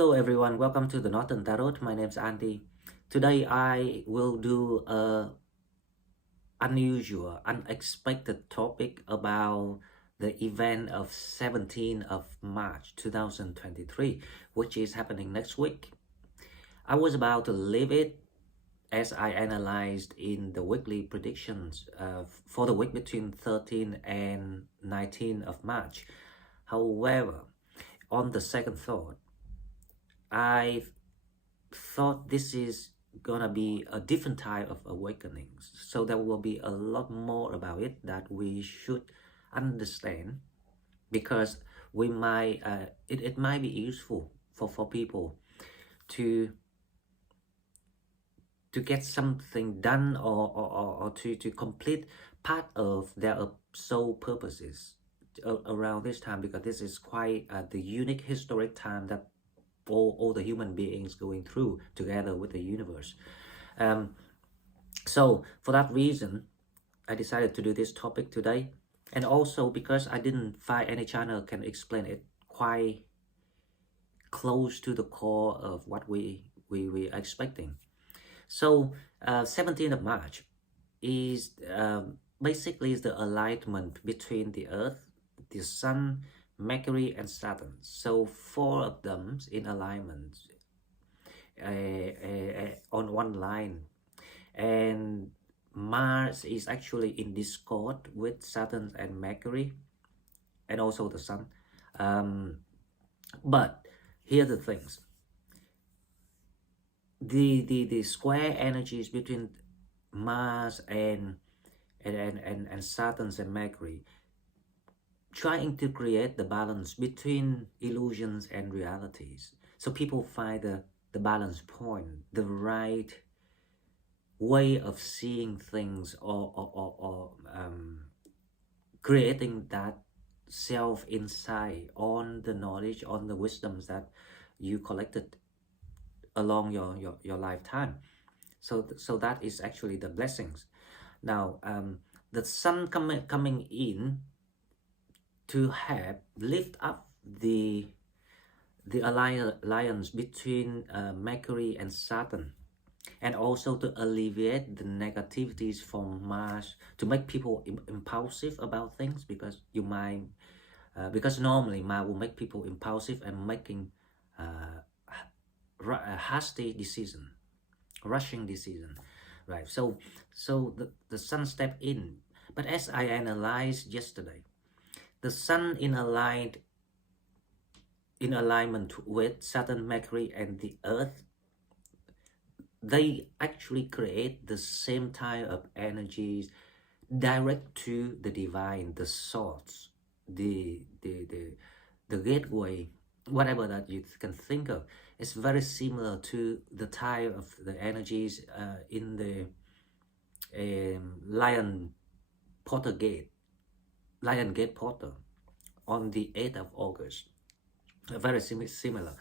Hello everyone, welcome to the Northern Tarot. My name's Andy. Today I will do a unusual, unexpected topic about the event of 17th of March 2023, which is happening next week. I was about to leave it as I analyzed in the weekly predictions for the week between 13th and 19th of March. However, on the second thought, I thought this is gonna be a different type of awakenings, so there will be a lot more about it that we should understand, because we might it might be useful for people to get something done, or to complete part of their soul purposes around this time, because this is quite the unique historic time that all the human beings going through together with the universe. So for that reason, I decided to do this topic today, and also because I didn't find any channel can explain it quite close to the core of what we are expecting. So 17th of March is basically the alignment between the Earth, the Sun, Mercury and Saturn. So four of them in alignment on one line, and Mars is actually in discord with Saturn and Mercury, and also the Sun. But here are the things: the square energies between Mars and Saturn and Mercury, trying to create the balance between illusions and realities. So people find the balance point, the right way of seeing things, or creating that self insight on the knowledge, on the wisdoms that you collected along your lifetime. So that is actually the blessings. Now the Sun coming in to help lift up the alliance between Mercury and Saturn, and also to alleviate the negativities from Mars, to make people impulsive about things, because you might because normally Mars will make people impulsive and making a hasty decision, rushing decision, right? So the Sun step in. But as I analyzed yesterday, the Sun in alignment with Saturn, Mercury and the Earth, they actually create the same type of energies direct to the divine, the source, the gateway, whatever that you can think of. It's very similar to the type of the energies in the Lion Gate Portal on the 8th of August. Very similar.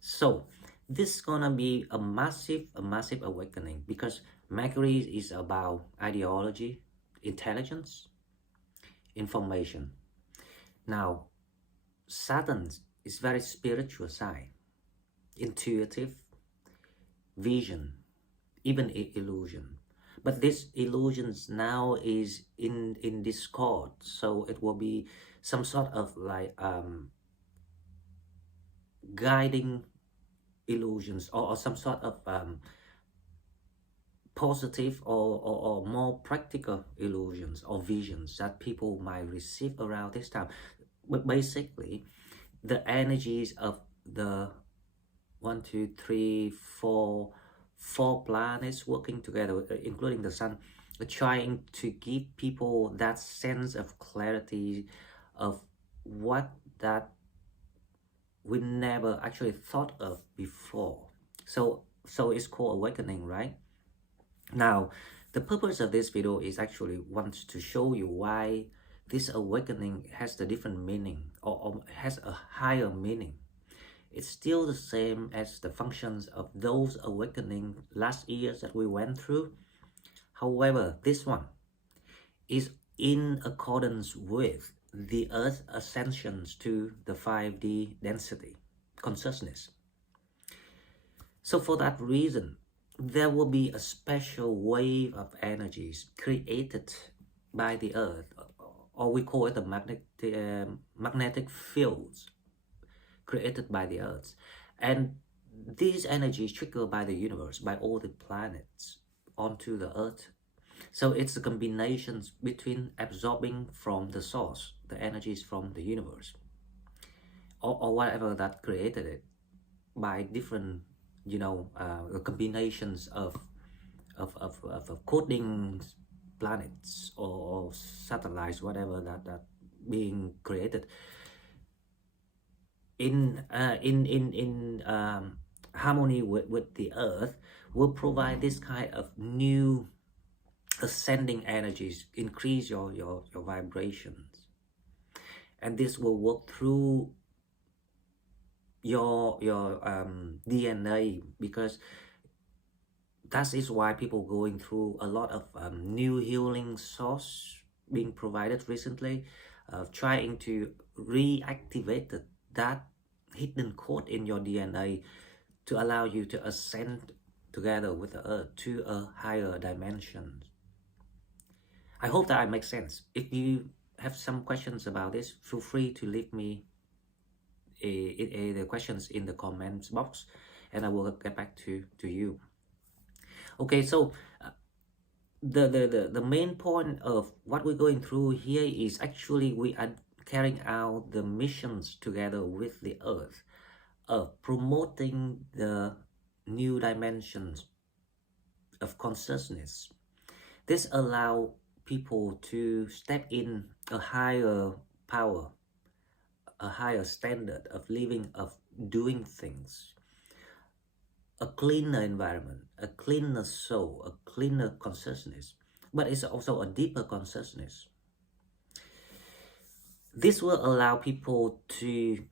So this is gonna be a massive awakening, because Mercury is about ideology, intelligence, information. Now Saturn is very spiritual side, intuitive, vision, even illusion. But this illusions now is in discord, so it will be some sort of like guiding illusions, or some sort of positive or more practical illusions or visions that people might receive around this time. But basically the energies of the 4 planets working together, including the Sun, trying to give people that sense of clarity of what that we never actually thought of before. So it's called awakening, right? Now the purpose of this video is actually wants to show you why this awakening has the different meaning, or has a higher meaning. It's still the same as the functions of those awakening last years that we went through. However, this one is in accordance with the Earth's ascensions to the 5D density consciousness. So for that reason, there will be a special wave of energies created by the earth, or we call it the magnetic fields created by the earth. And these energies triggered by the universe, by all the planets onto the earth. So it's a combination between absorbing from the source, the energies from the universe, or whatever that created it, by different, combinations of coding planets or satellites, whatever that being created in harmony with the earth, will provide this kind of new ascending energies, increase your vibrations, and this will work through your DNA, because that is why people going through a lot of new healing source being provided recently, trying to reactivate that hidden code in your DNA to allow you to ascend together with the earth to a higher dimension. I hope that I make sense. If you have some questions about this, feel free to leave me the questions in the comments box, and I will get back to you. Okay, so the main point of what we're going through here is actually we are carrying out the missions together with the earth of promoting the new dimensions of consciousness. This allows people to step in a higher power, a higher standard of living, of doing things, a cleaner environment, a cleaner soul, a cleaner consciousness, but it's also a deeper consciousness. This will allow people to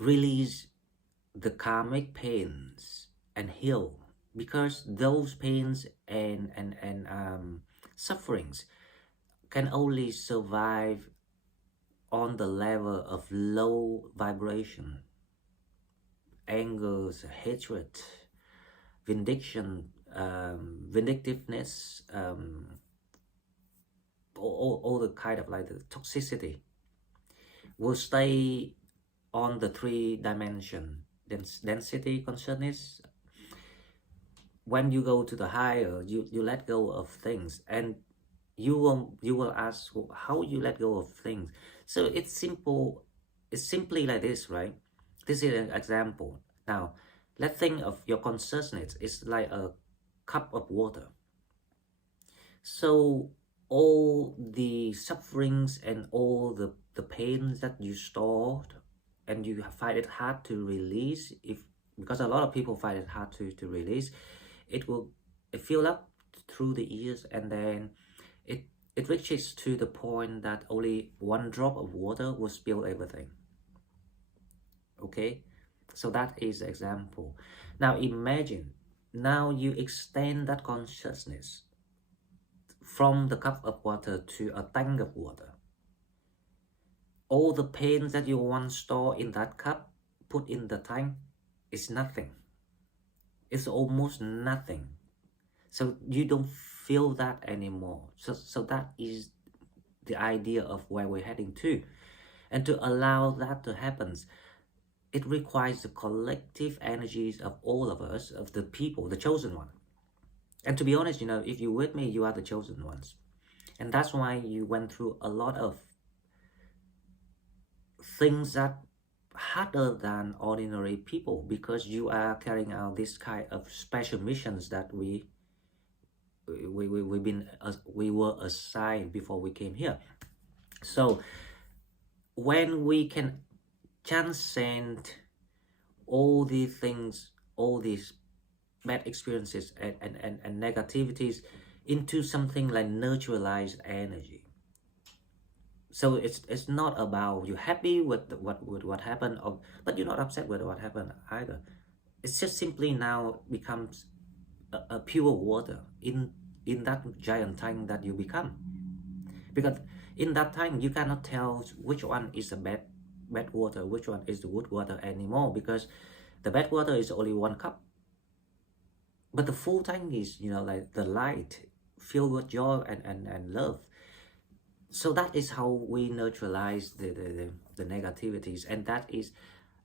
release the karmic pains and heal, because those pains and sufferings can only survive on the level of low vibration, anger, hatred, vindictiveness, all the kind of like the toxicity will stay on the 3-dimension density consciousness. When you go to the higher, you let go of things, and you will ask, well, how you let go of things? So it's simple. It's simply like this, right? This is an example. Now, let's think of your consciousness. It's like a cup of water. So all the sufferings and all the pains that you stored and you find it hard to release, because a lot of people find it hard to release, it will fill up through the years, and then it reaches to the point that only one drop of water will spill everything. Okay, so that is the example. Now imagine, now you extend that consciousness from the cup of water to a tank of water. All the pain that you once stored in that cup, put in the tank, is nothing. It's almost nothing. So you don't feel that anymore. So that is the idea of where we're heading to. And to allow that to happen, it requires the collective energies of all of us, of the people, the chosen one. And to be honest, if you're with me, you are the chosen ones. And that's why you went through a lot of things that harder than ordinary people, because you are carrying out this kind of special missions that we were assigned before we came here. So when we can transcend all these things, all these bad experiences and negativities into something like neutralized energy. So it's not about you're happy with what happened, but you're not upset with what happened either. It's just simply now becomes a pure water in that giant tank that you become. Because in that tank you cannot tell which one is the bad water, which one is the good water anymore, because The bad water is only 1 cup, but the full tank is, like the light, filled with joy and love. So that is how we neutralize the negativities, and that is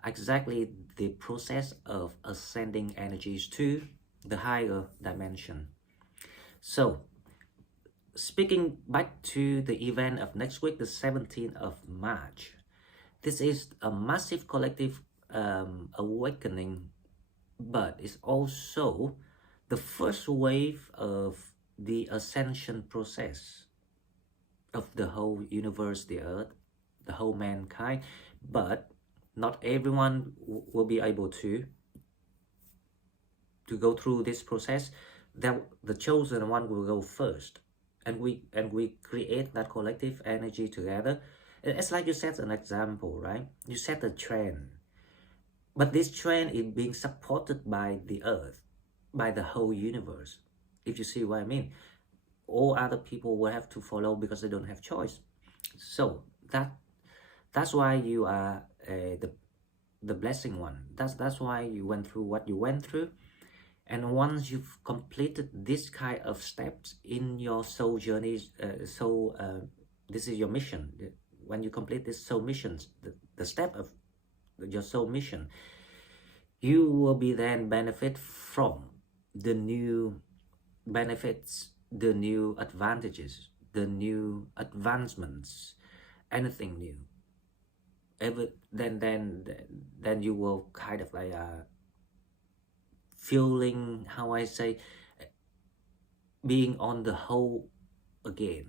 exactly the process of ascending energies to the higher dimension. So speaking back to the event of next week, the 17th of March, this is a massive collective awakening, but it's also the first wave of the ascension process of the whole universe, the earth, the whole mankind. But not everyone will be able to go through this process. That the chosen one will go first, and we create that collective energy together. It's like you set an example, right? You set a trend, but this trend is being supported by the earth, by the whole universe, if you see what I mean. All other people will have to follow because they don't have choice. So that's why you are the blessing one. That's why you went through what you went through. And once you've completed this kind of steps in your soul journeys, this is your mission. When you complete this soul missions, the step of your soul mission, you will be then benefit from the new benefits, the new advantages, the new advancements, anything new. Then you will kind of like feeling, how I say, being on the whole again.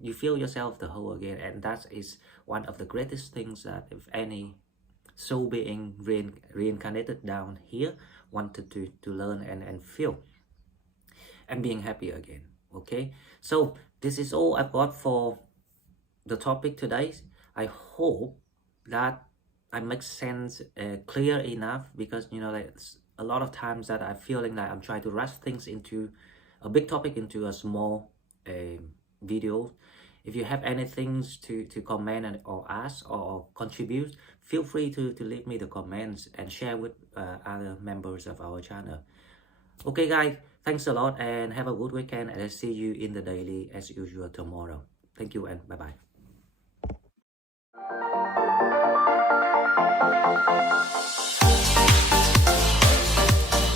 You feel yourself the whole again, and that is one of the greatest things that if any soul being reincarnated down here wanted to learn and feel, and being happy again. Okay, so this is all I've got for the topic today. I hope that I make sense clear enough, because like a lot of times that I'm feeling like I'm trying to rush things into a big topic into a small video. If you have anything to comment or ask or contribute, feel free to leave me the comments and share with other members of our channel. Okay guys, thanks a lot and have a good weekend, and I'll see you in the daily as usual tomorrow. Thank you and bye bye.